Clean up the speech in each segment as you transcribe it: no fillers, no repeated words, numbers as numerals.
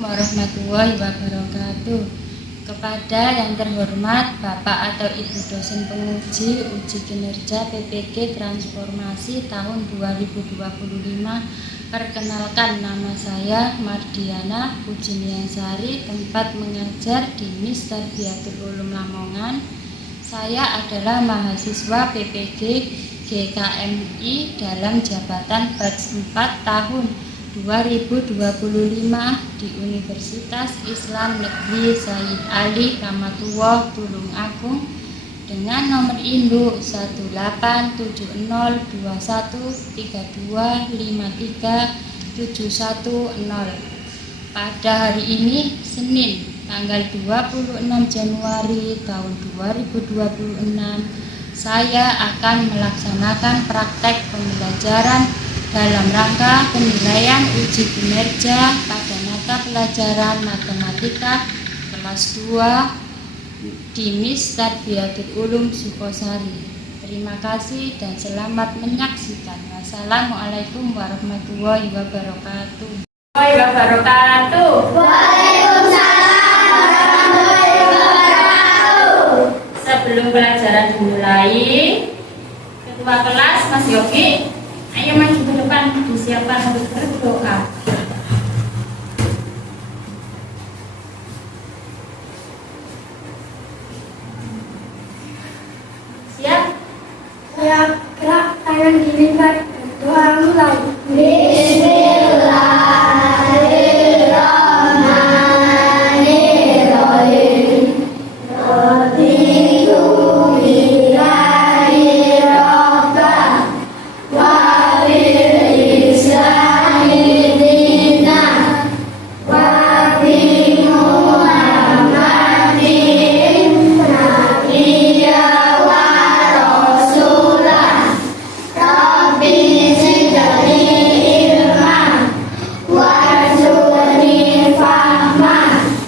Warahmatullahi wabarakatuh. Kepada yang terhormat Bapak atau Ibu dosen penguji uji kinerja PPG Transformasi tahun 2025, perkenalkan nama saya Mardiana Pujiniasari, tempat mengajar di MIS Tarbiyatul Ulum Lamongan. Saya adalah mahasiswa PPG GKMI dalam jabatan batch 4 tahun 2025 di Universitas Islam Negeri Sayyid Ali Ramatullah Tulungagung dengan nomor induk 18121325370. Pada hari ini Senin tanggal 26 Januari tahun 2026 saya akan melaksanakan praktek pembelajaran dalam rangka penilaian uji kinerja pada mata pelajaran matematika kelas 2 di MIS Tarbiyatul Ulum Sukosari. Terima kasih dan selamat menyaksikan. Wassalamualaikum warahmatullahi wabarakatuh. Waalaikumsalam warahmatullahi wabarakatuh. Sebelum pelajaran dimulai, Ketua kelas Mas Yogi, ayo maju ke depan, disiapkan untuk berdoa. Siap? Siap, gerak tangan dilingkar, doa mulai. Bismillahirrahmanirrahim. Raditu billahi rabban wa bil islami dinan wa bi Muhammadin nabiyya wa rasulah. Rabbi zidni ilman warzuqni fahman.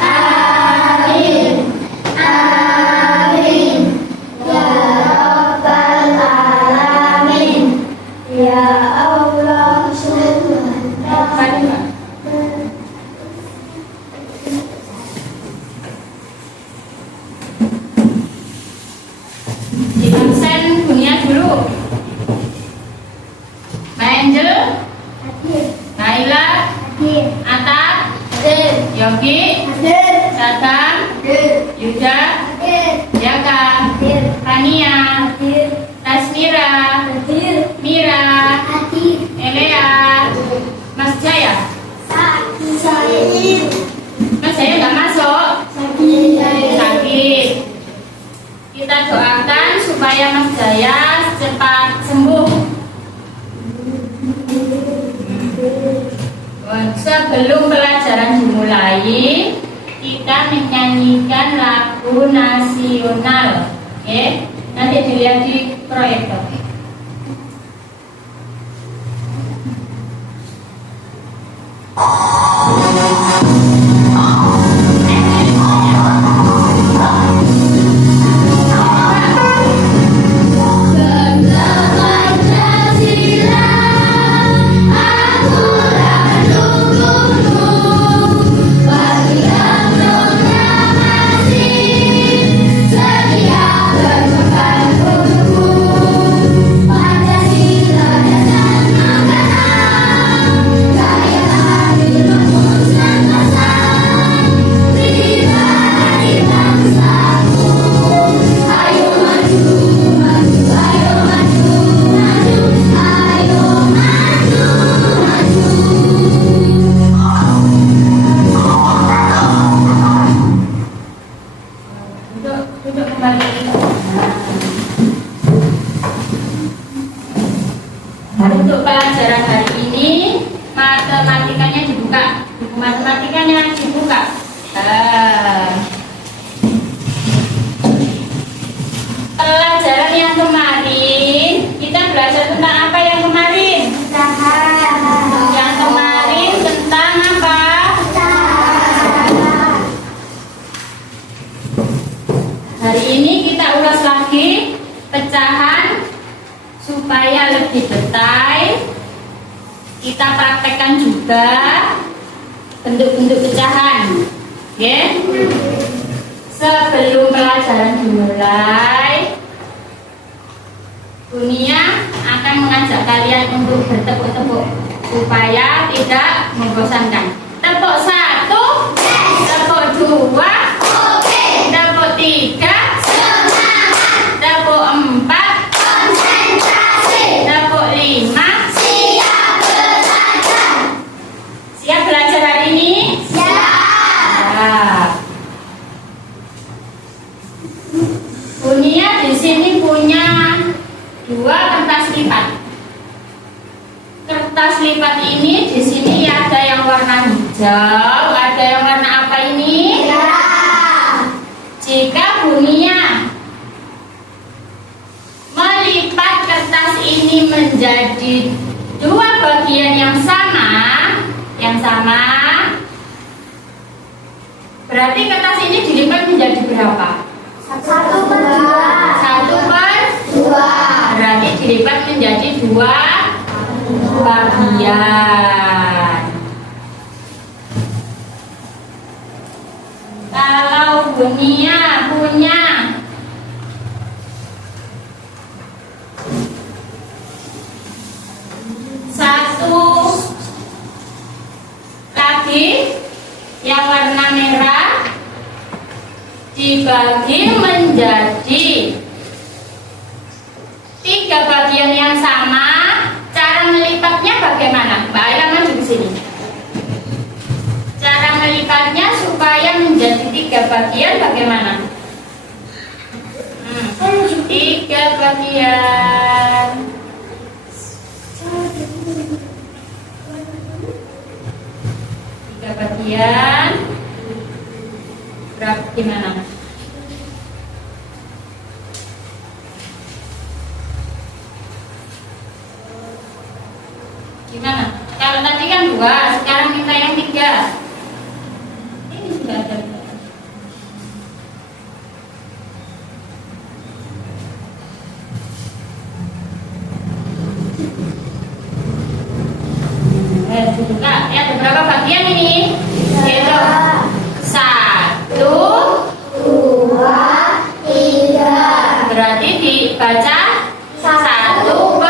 Amin amin ya rabbal alamin. Ya Allah subhanahu. Di absen Bunia dulu. Mbak Angel, Hadir, Naila, hadir, Ata, hadir, Yogi, hadir, Satang, hadir, Yuda, hadir, Jaka, hadir, Tania, hadir, Tasmira, hadir, Mira, hadir. Elea, Mas Jaya. Sakit, Mas Jaya nggak masuk, sakit, sakit. Kita doakan supaya Mas Jaya cepat sembuh. Sebelum pelajaran dimulai, kita menyanyikan lagu nasional. Oke, nanti dilihat di proyektor. Duduk kembali. Untuk pelajaran hari ini, matematikanya dibuka. Buku matematikanya dibuka. Pelajaran yang kemarin, kita belajar tentang apa yang kemarin? Yang kemarin tentang apa? Hari ini kita ulas lagi pecahan supaya lebih detail. Kita praktekkan juga bentuk-bentuk pecahan. Oke? Sebelum pelajaran dimulai, Bunia akan mengajak kalian untuk bertepuk-tepuk supaya tidak membosankan. Tepuk 1, tepuk 2, tepuk 3, tepuk 4, tepuk 5. Siap belajar hari ini? Siap. Bunia di sini punya 2 kertas lipat. Kertas lipat ini di sini ada yang warna hijau, ada yang warna apa ini? Jika Bunia melipat kertas ini menjadi 2 bagian yang sama, berarti kertas ini dilipat menjadi berapa? 1/2. 1/2. Berarti dilipat menjadi 2 bagian. Kalau Bunia punya 1 lagi yang warna merah, dibagi menjadi 3 bagian yang sama. Cara melipatnya bagaimana? Mbak Ayla maju ke sini. Cara melipatnya supaya menjadi 3 bagian bagaimana? 3 bagian. 3 bagian. Berapa gimana? Gimana? Kalau tadi kan 2, sekarang minta yang 3. Ini sudah ada. Kak, ya ada berapa bagian ini? Yaitu 1, 2, 3. berarti dibaca 1/3.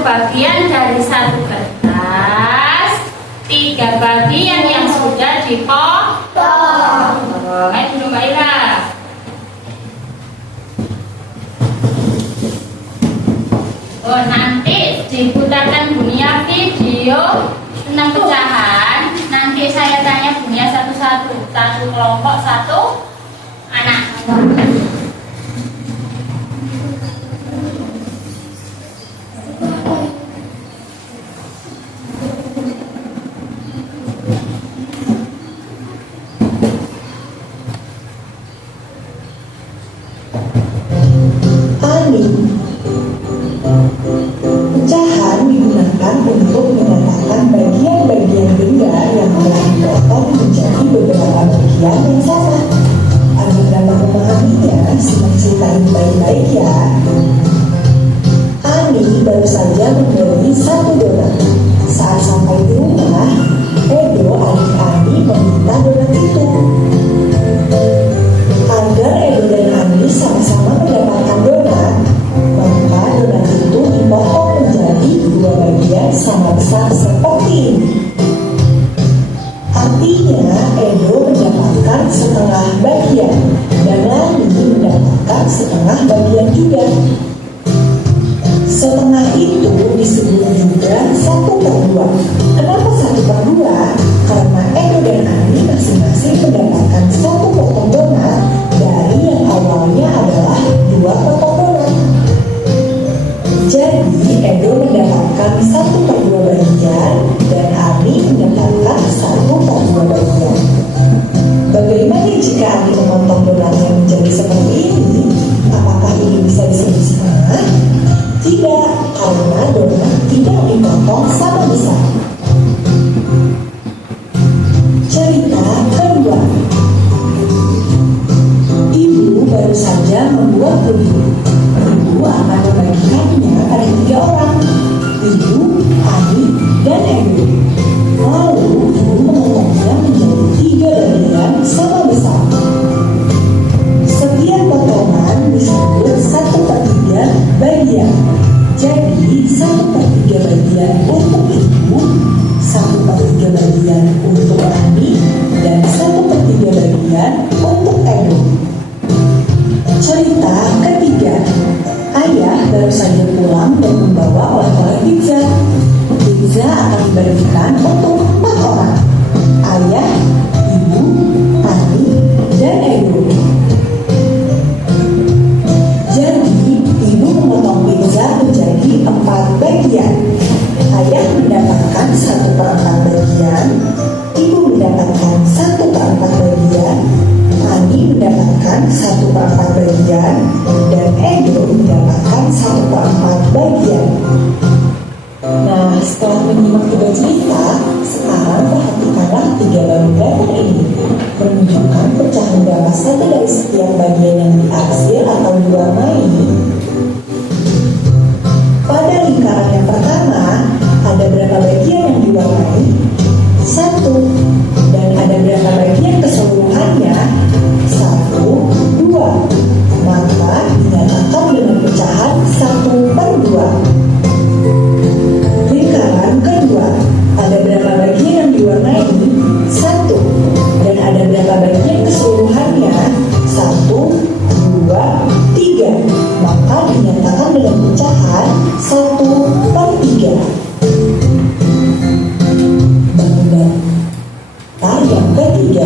Bagian dari 1 kertas, 3 bagian yang sudah dipotong. Ayo dulu Mbak Ira. Oh, nanti diputarkan Bunia video tentang pecahan. Nanti saya tanya Bunia satu-satu, 1 kelompok 1 anak. Pecahan digunakan untuk menyatakan bagian-bagian benda yang telah dipotong menjadi beberapa bagian yang sama. Agar dapat memahaminya, simak cerita ini baik-baik ya. Ani baru saja membeli 1 donat. Saat sampai di rumah, Edo adik Ani meminta donat itu. Agar Edo dan Ani sama-sama mendapatkan donat, maka donat itu dipotong menjadi 2 bagian sama besar seperti ini. Artinya Edo mendapatkan setengah bagian dan Ani mendapatkan setengah bagian juga. Setengah itu disebut juga 1/2. Kenapa 1/2? Karena Edo dan Ani masing-masing mendapatkan 1 potong donat dari yang awalnya adalah 2 potong donat. Jadi Edo mendapatkan 1/2 bagian dan Ani mendapatkan 1/2 bagian. Bagaimana jika Ani memotong donatnya menjadi seperti ini? Apakah ini bisa disebut setengah? Tidak, karena donat tidak dipotong sama besar. Cerita kedua. Ibu baru saja membuat puding. Ibu akan membagikannya pada 3 orang. Ibu, Ani, dan Edo. Lalu Cerita ketiga. Ayah baru saja pulang dan membawa oleh-oleh pizza. Pizza akan dibagikan untuk 4 orang. Ayah, ibu, Ani, dan Edo. Jadi, ibu memotong pizza menjadi 4 bagian. Ayah mendapatkan 1/4 bagian, ibu mendapatkan 1/4 bagian, Ani mendapatkan 1/4 bagian, dan Edo mendapatkan 1/4 bagian. Nah, setelah menyimak 3 cerita, sekarang perhatikanlah 3 bagian gambar ini. Menunjukkan pecahan berapa saja dari setiap bagian yang diarsir atau diwarnai. Pada lingkaran yang pertama, ada berapa bagian yang diwarnai? 1. Dan ada berapa bagian keseluruhannya? 1, 2. Maka dinyatakan dengan pecahan 1/2. Lingkaran kedua, ada berapa bagian yang diwarnai? 1. Dan ada berapa bagian keseluruhannya? 1, 2, 3. Maka dinyatakan dengan pecahan 1/3. Bagian yang ketiga,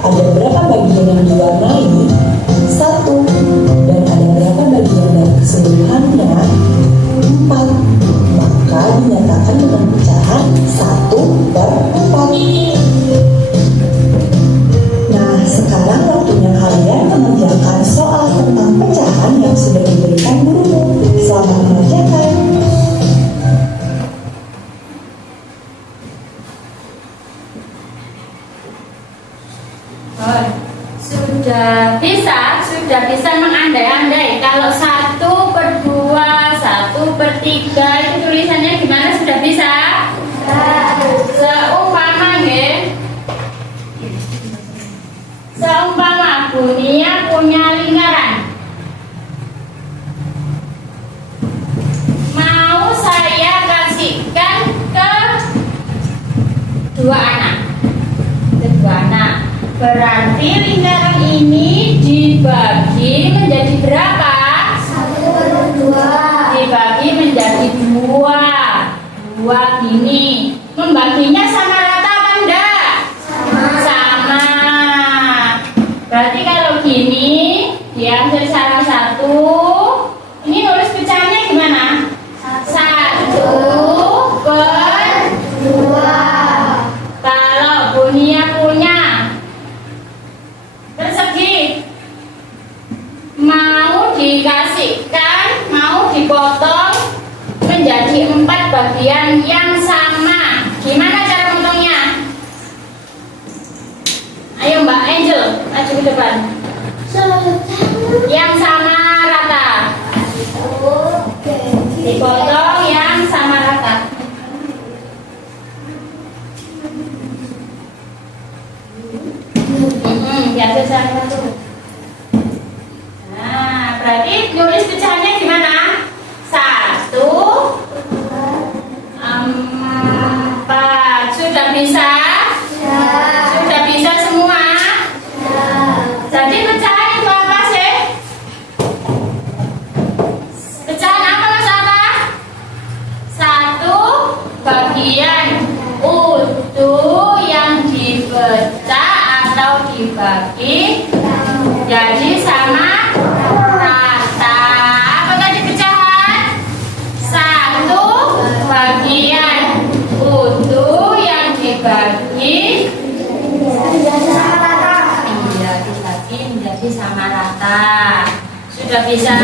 ada berapa bagian yang diwarnai? 1. Dan ada berapa bagian dari keseluruhannya? 4. Maka dinyatakan dengan pecahan 1/4. Nah, sekarang waktunya kalian mengerjakan soal tentang pecahan yang sudah diberikan gurumu. Selamat mengerjakan. Sudah bisa mengandai-andai kalau 1/2, 1/3 itu tulisannya gimana? Sudah bisa? Seumpama Bunia punya lingkaran, mau saya kasihkan ke 2 anak. Berarti lingkaran ini dibagi menjadi berapa? 1/2. Dibagi menjadi 2. 2 gini. Membaginya sama rata apa enggak? Sama. Berarti kalau gini diambil salah satu. Ini nulis pecahannya gimana? 1/2. Kalau Bunia punya persegi, mau dikasihkan, mau dipotong menjadi 4 bagian yang sama. Gimana cara potongnya? Ayo Mbak Angel, maju ke depan. Yang sama rata. Dipotong yang sama rata. Biasa satu. Nah, berarti nulis pecahannya gimana? 1/4. Sudah bisa? Sudah bisa semua? Jadi pecahan itu apa sih? Pecahan apa Mas Ata? 1 bagian utuh yang dipecah atau dibagi jadi sama rata. Apa tadi pecahan? 1 bagian utuh yang dibagi menjadi sama rata. Sudah bisa?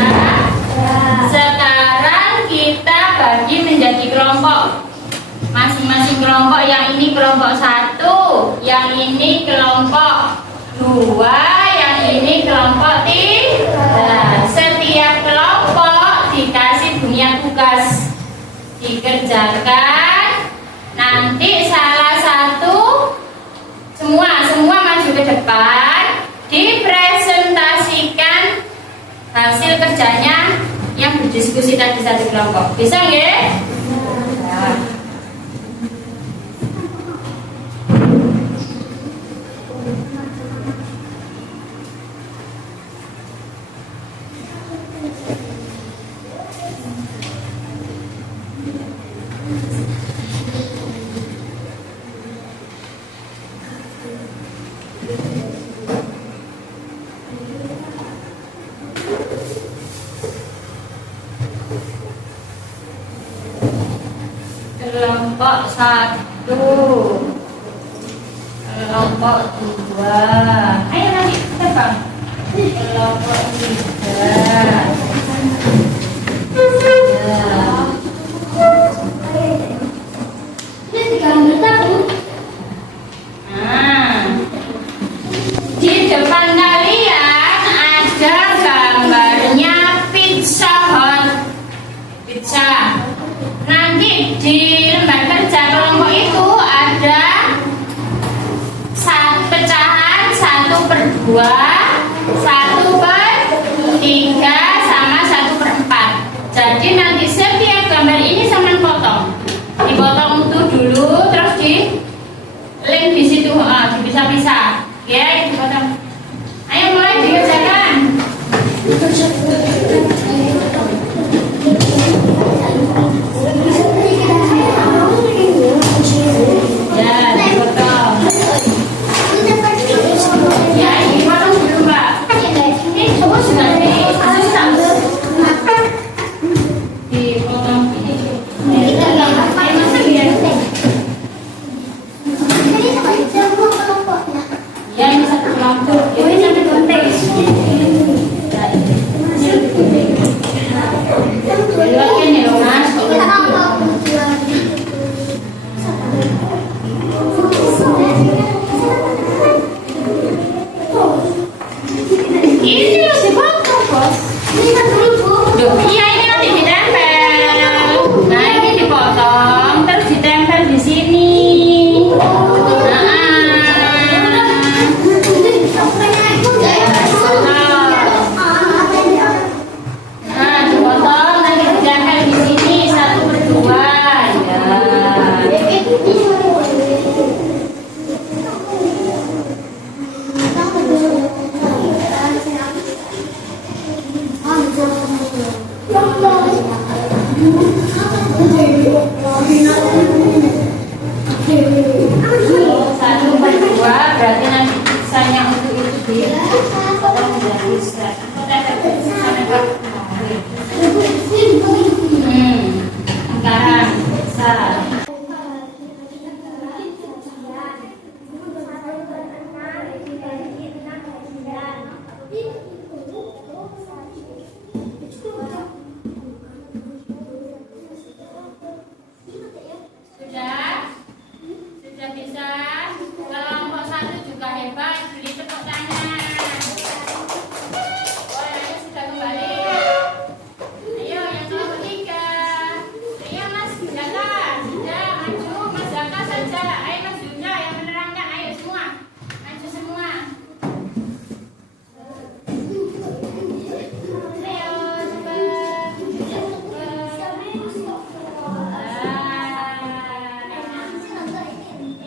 Sekarang kita bagi menjadi kelompok. Masing-masing kelompok, yang ini kelompok 1, yang ini kelompok 2, yang ini kelompok 3. Setiap kelompok dikasih punya tugas dikerjakan. Nanti salah satu, semua maju ke depan, dipresentasikan hasil kerjanya yang berdiskusi tadi satu kelompok. Bisa nggak? Nah. Kelompok 1, kelompok 2. Ayo nanti tebak. Kelompok 3. Di depan kalian ada gambarnya Pizza Hut. Pizza. Nanti di lembar kerja kelompok itu ada pecahan 1/2, 1/3, sama 1/4. Jadi nanti setiap gambar ini sama potong. Dipotong itu dulu, terus di link di situ, dipisah-pisah. Ya, dipotong. Ayo mulai dikerjakan. Ya, dipotong. Ya, dipotong dulu, Mbak. Ini coba sudah dipotong ini. Masih biar. Ya, ini satu kelompok. Ini satu konteks. Buatkan ya, Mas. Ini masih potong, Bos. Iya, ini nanti ditempel. Nah, ini dipotong, terus ditempel di sini. Dipotong, nanti ditempel di sini 1/2. Satu berdua berarti nanti sisanya untuk itu dipotong menjadi set. Sekarang besar. Sudah bisa. Kelompok 1 juga hebat. Beri tepuk tangan. Ayo sudah kembali. Ayo yang kelompok 3. Ayo Mas Jaka, sudah maju. Mas Jaka saja. Ayo Mas Junda yang menerangkan. Ayo semua, maju semua. Ayo cepat.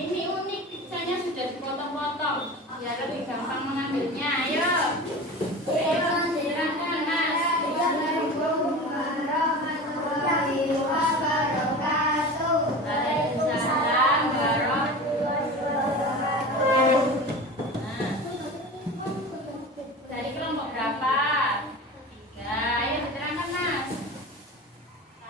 Ini unik, pizzanya sudah dipotong-potong biar lebih gampang mengambilnya. Ayo. Silakan Mas. Waalaikumsalam warahmatullahi. Dari kelompok berapa? 3. Ayo diterangkan Mas. 1.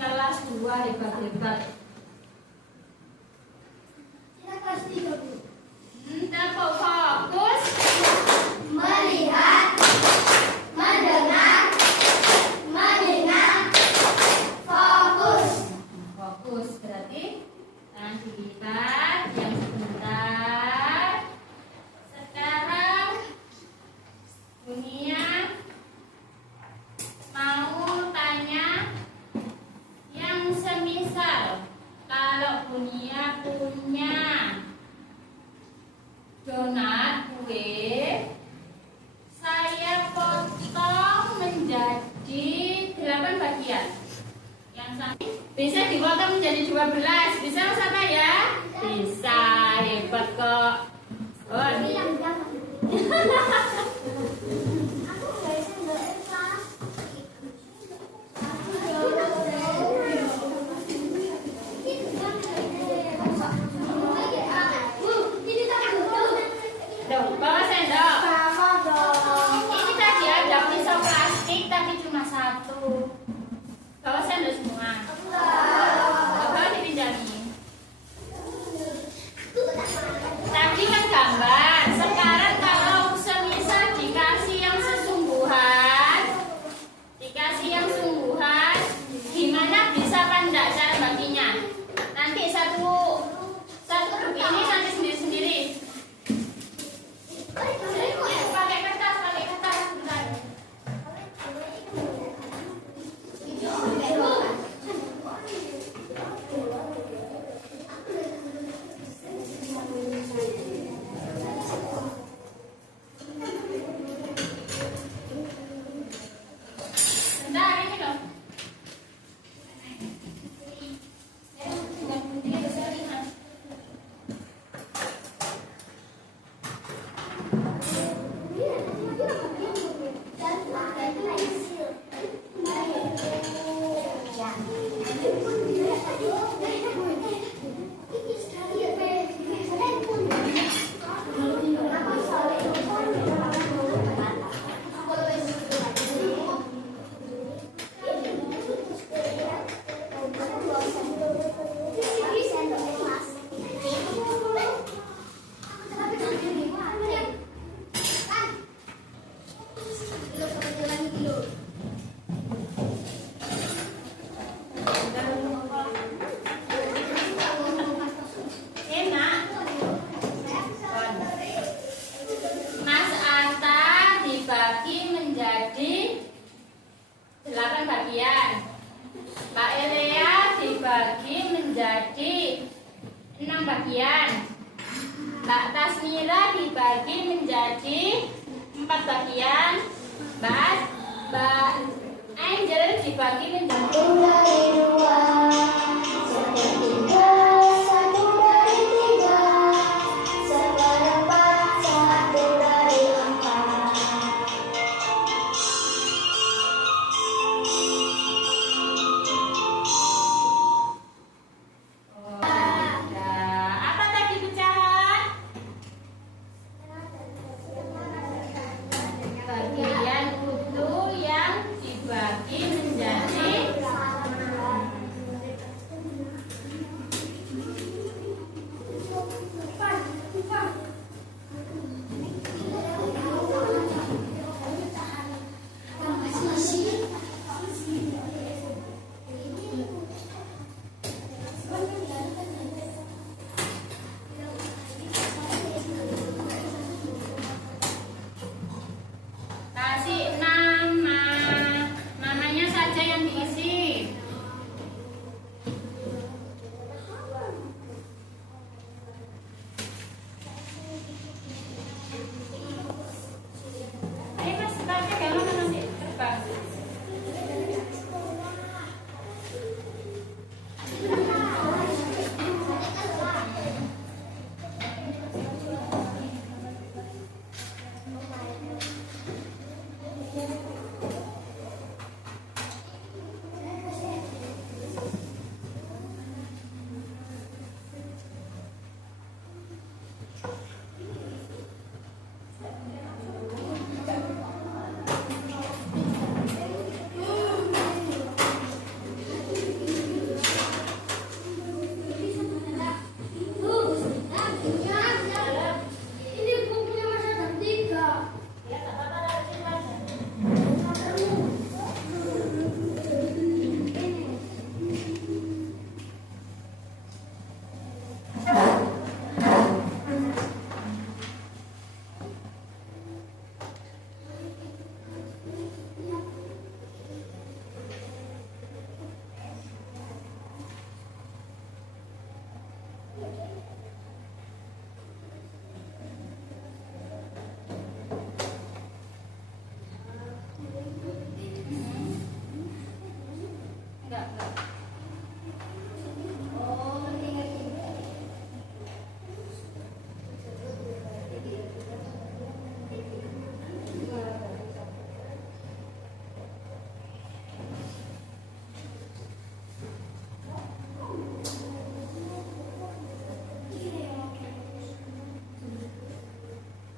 Kelas 2 hebat-hebat. Tepuk fokus. Melihat, mendengar, mengingat, fokus. Fokus berarti tangan dilipat yang sebentar. Sekarang dunia mau tanya yang semisal. Kalau Bunia punya donat kue, saya potong menjadi 8 bagian. Yang bisa dipotong menjadi 12. Bisa Mas Apa ya? Bisa, hebat kok. Oh, Ini yang jangan. 6 bagian. Mbak Tasmira dibagi menjadi 4 bagian. Mbak Angel dibagi menjadi Satu dari dua, sepertiga, satu dari tiga, seperempat, satu dari empat. apa tadi pecahan? Bagian utuh yang dibagi menjadi kasih nama, namanya saja yang diisi. Ayo mas, tanya kalau nanti terbang. Ini bukunya masih ada 3. Ya, tak apa-apa, taruh situ aja. Enggak. Oh, tinggal ini.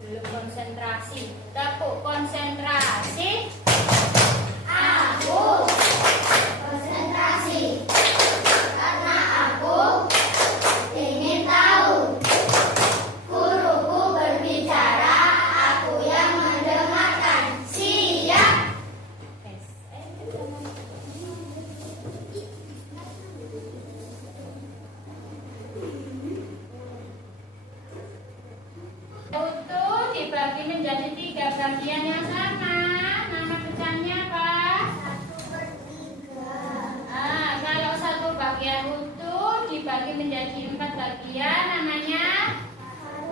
Belum konsentrasi. Tepuk konsentrasi. Aku konsentrasi karena aku ingin tahu. Guruku berbicara, aku yang mendengarkan. Siap. Utuh dibagi menjadi 3 bagian yang sama. Nama pecahannya apa? 1/3. Kalau 1 bagian utuh dibagi menjadi 4 bagian, namanya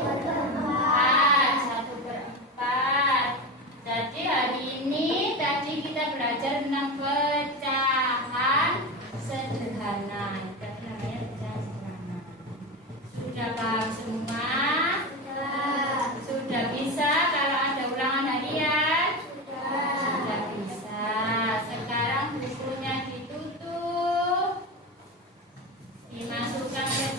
1/4. Jadi hari ini tadi kita belajar tentang pecahan sederhana. Tadi namanya pecahan sederhana. Sudah paham semua? Sudah bisa kalau ada ulangan harian? Sudah bisa. Sekarang bukunya ditutup, dimasukkan ke